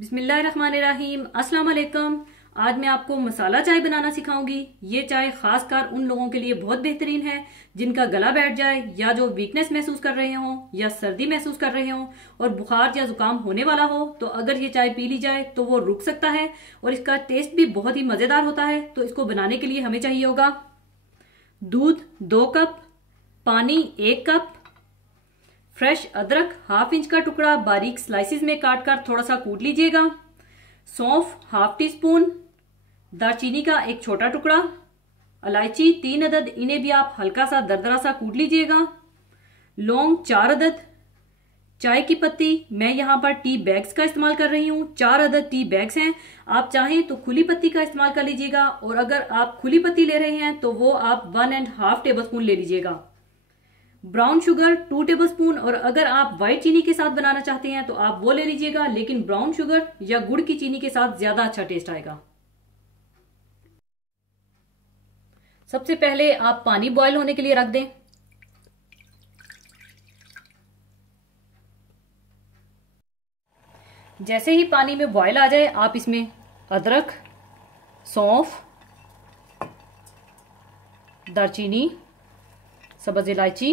बिस्मिल्लाहिर्रहमानिर्रहीम। अस्सलाम वालेकुम। आज मैं आपको मसाला चाय बनाना सिखाऊंगी। ये चाय खासकर उन लोगों के लिए बहुत बेहतरीन है जिनका गला बैठ जाए या जो वीकनेस महसूस कर रहे हों या सर्दी महसूस कर रहे हों और बुखार या जुकाम होने वाला हो, तो अगर ये चाय पी ली जाए तो वो रुक सकता है और इसका टेस्ट भी बहुत ही मजेदार होता है। तो इसको बनाने के लिए हमें चाहिए होगा दूध 2 कप, पानी 1 कप, फ्रेश अदरक ½ इंच का टुकड़ा बारीक स्लाइसिस में काट कर थोड़ा सा कूट लीजिएगा, सौंफ ½ टीस्पून, दालचीनी का एक छोटा टुकड़ा, इलायची 3 अदद, इन्हें भी आप हल्का सा दरदरा सा कूट लीजिएगा, लौंग 4 अदद, चाय की पत्ती मैं यहाँ पर टी बैग्स का इस्तेमाल कर रही हूँ, 4 अदद टी बैग्स हैं। आप चाहें तो खुली पत्ती का इस्तेमाल कर लीजिएगा और अगर आप खुली पत्ती ले रहे हैं तो वो आप 1½ टेबल स्पून ले लीजिएगा। ब्राउन शुगर 2 टेबल स्पून, और अगर आप व्हाइट चीनी के साथ बनाना चाहते हैं तो आप वो ले लीजिएगा, लेकिन ब्राउन शुगर या गुड़ की चीनी के साथ ज्यादा अच्छा टेस्ट आएगा। सबसे पहले आप पानी बॉयल होने के लिए रख दें। जैसे ही पानी में बॉयल आ जाए आप इसमें अदरक, सौंफ, दालचीनी, सब्ज इलायची,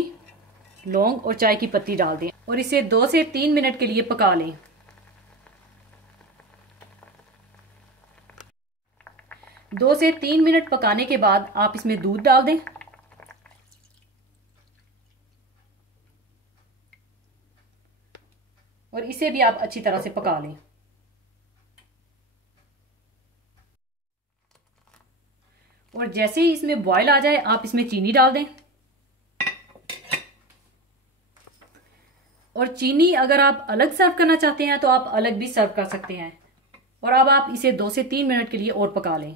लौंग और चाय की पत्ती डाल दें और इसे 2 से 3 मिनट के लिए पका लें। दो से 3 मिनट पकाने के बाद आप इसमें दूध डाल दें और इसे भी आप अच्छी तरह से पका लें। और जैसे ही इसमें बॉयल आ जाए आप इसमें चीनी डाल दें, और चीनी अगर आप अलग सर्व करना चाहते हैं तो आप अलग भी सर्व कर सकते हैं। और अब आप इसे 2 से 3 मिनट के लिए और पका लें।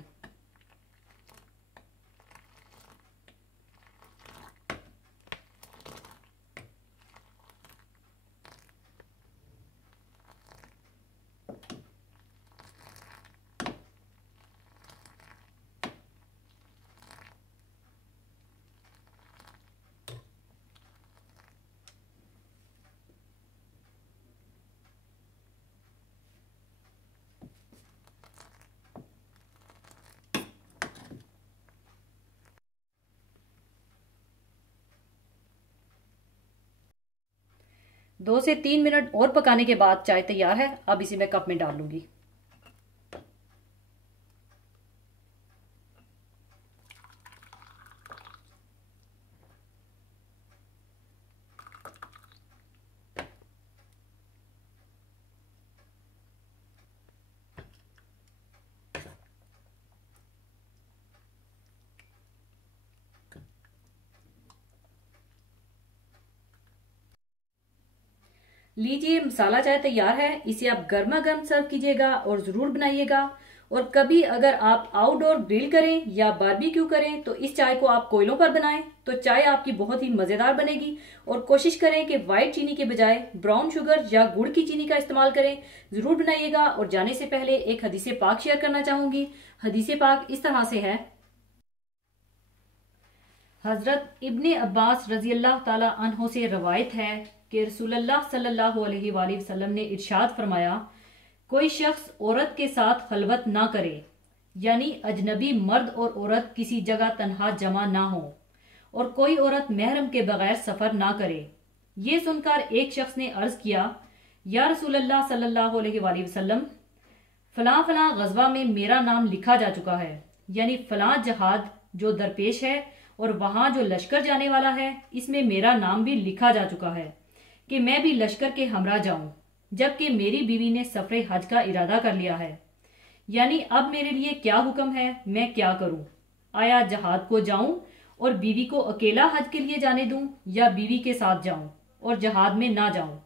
दो से 3 मिनट और पकाने के बाद चाय तैयार है। अब इसे मैं कप में डाल लूंगी। लीजिए, मसाला चाय तैयार है। इसे आप गर्मा गर्म सर्व कीजिएगा और जरूर बनाइएगा। और कभी अगर आप आउटडोर ग्रिल करें या बारबेक्यू करें तो इस चाय को आप कोयलों पर बनाएं तो चाय आपकी बहुत ही मजेदार बनेगी। और कोशिश करें कि व्हाइट चीनी के बजाय ब्राउन शुगर या गुड़ की चीनी का इस्तेमाल करें। जरूर बनाइएगा। और जाने से पहले एक हदीसे पाक शेयर करना चाहूंगी। हदीसे पाक इस तरह से है। हजरत इब्ने अब्बास रजी अल्लाह ताला अन्हो से रवायत है कि रसूलुल्लाह सल्लल्लाहु अलैहि वसल्लम ने इरशाद फरमाया, कोई शख्स औरत के साथ खलवत ना करे, यानी अजनबी मर्द और औरत किसी जगह तन्हा जमा ना हो, और कोई औरत महरम के बगैर सफर ना करे। ये सुनकर एक शख्स ने अर्ज किया, या रसूलुल्लाह सल्लल्लाहु अलैहि वसल्लम, फलां फलां गजवा में मेरा नाम लिखा जा चुका है, यानी फलां जहाद जो दरपेश है और वहां जो लश्कर जाने वाला है इसमें मेरा नाम भी लिखा जा चुका है कि मैं भी लश्कर के हमरा जाऊं, जबकि मेरी बीवी ने सफरे हज का इरादा कर लिया है। यानी अब मेरे लिए क्या हुक्म है, मैं क्या करूं? आया जहाद को जाऊं और बीवी को अकेला हज के लिए जाने दूं, या बीवी के साथ जाऊं और जहाद में ना जाऊं?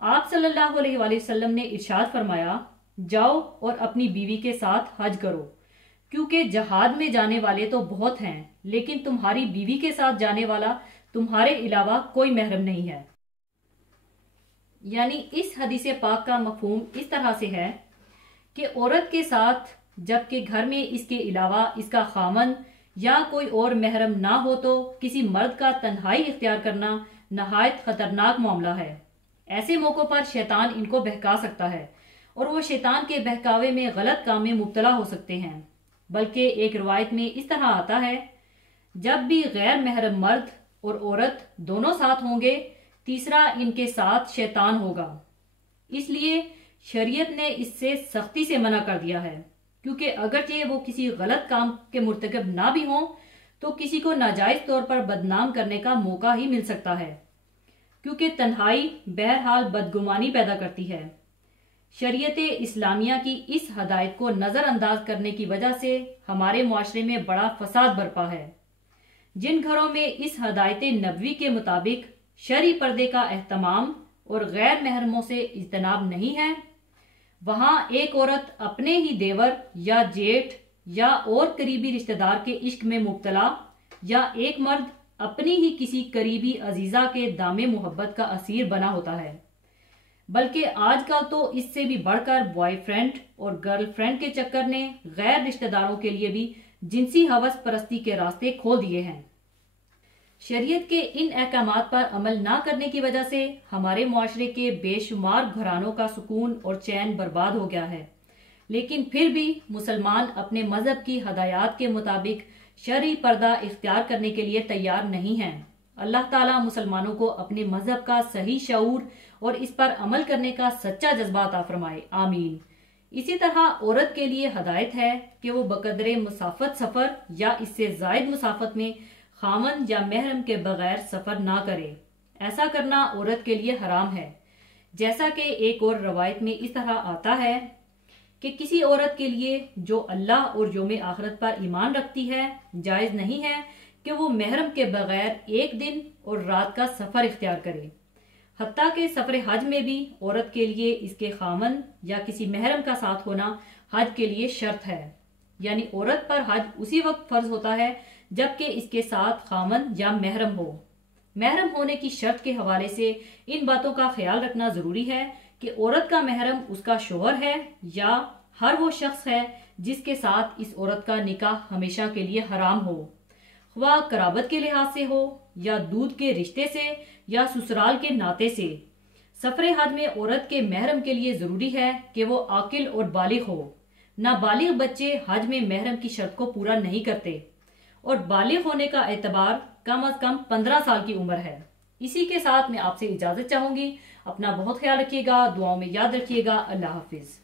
आप सल्लल्लाहु अलैहि वसल्लम ने इरशाद फरमाया, जाओ और अपनी बीवी के साथ हज करो, क्योंकि जहाद में जाने वाले तो बहुत हैं, लेकिन तुम्हारी बीवी के साथ जाने वाला तुम्हारे अलावा कोई महरम नहीं है। यानी इस हदीस पाक का मफहूम इस तरह से है कि औरत के साथ जबकि घर में इसके अलावा इसका खामन या कोई और महरम ना हो तो किसी मर्द का तन्हाई इख्तियार करना नहायत खतरनाक मामला है। ऐसे मौकों पर शैतान इनको बहका सकता है और वो शैतान के बहकावे में गलत काम में मुब्तला हो सकते हैं। बल्कि एक रिवायत में इस तरह आता है, जब भी गैर महरम मर्द और औरत दोनों साथ होंगे, तीसरा इनके साथ शैतान होगा। इसलिए शरीयत ने इससे सख्ती से मना कर दिया है, क्योंकि अगरचे वो किसी गलत काम के मुर्तकब ना भी हों तो किसी को नाजायज तौर पर बदनाम करने का मौका ही मिल सकता है, क्योंकि तन्हाई बहरहाल बदगुमानी पैदा करती है। शरीयत इस्लामिया की इस हदायत को नज़रअंदाज करने की वजह से हमारे मुआशरे में बड़ा फसाद बरपा है। जिन घरों में इस हदायत नबवी के मुताबिक शरई पर्दे का एहतमाम और गैर महरमों से इज्तनाब नहीं है, वहां एक औरत अपने ही देवर या जेठ या और करीबी रिश्तेदार के इश्क में मुब्तला, या एक मर्द अपनी ही किसी करीबी अजीजा के दामे मोहब्बत का असीर बना होता है। बल्कि आजकल तो इससे भी बढ़कर बॉयफ्रेंड और गर्लफ्रेंड के चक्कर ने गैर रिश्तेदारों के लिए भी जिनसी हवस परस्ती के रास्ते खोल दिए हैं। शरीयत के इन अहकामात पर अमल ना करने की वजह से हमारे मुआशरे के बेशुमार घरानों का सुकून और चैन बर्बाद हो गया है। लेकिन फिर भी मुसलमान अपने मजहब की हदायत के मुताबिक शरई पर्दा इख्तियार करने के लिए तैयार नहीं हैं। अल्लाह ताला मुसलमानों को अपने मजहब का सही शऊर और इस पर अमल करने का सच्चा जज्बा अता फरमाए, आमीन। इसी तरह औरत के लिए हदायत है कि वो बकदरे मुसाफत सफर या इससे जायद मुसाफत में खामन या महरम के बगैर सफर ना करे। ऐसा करना औरत के लिए हराम है। जैसा कि एक और रवायत में इस तरह आता है कि किसी औरत के लिए जो अल्लाह और यौम आखिरत पर ईमान रखती है, जायज नहीं है कि वो महरम के बगैर एक दिन और रात का सफर इख्तियार करे। हत्ता के सफर हज में भी औरत के लिए इसके खामन या किसी महरम का साथ होना हज के लिए शर्त है। यानी औरत पर हज उसी वक्त फर्ज होता है जबकि इसके साथ खामन या महरम हो। महरम होने की शर्त के हवाले से इन बातों का ख्याल रखना जरूरी है कि औरत का महरम उसका शोहर है या हर वो शख्स है जिसके साथ इस औरत का निकाह हमेशा के लिए हराम हो, वह कराबत के लिहाज से हो या दूध के रिश्ते से या ससुराल के नाते से। सफरे हज में औरत के महरम के लिए जरूरी है कि वो आकिल और बालिग हो। नाबालिग बच्चे हज में महरम की शर्त को पूरा नहीं करते और बालिग होने का एतबार कम अज कम 15 साल की उम्र है। इसी के साथ मैं आपसे इजाजत चाहूंगी। अपना बहुत ख्याल रखिएगा, दुआओं में याद रखिएगा। अल्लाह हाफिज।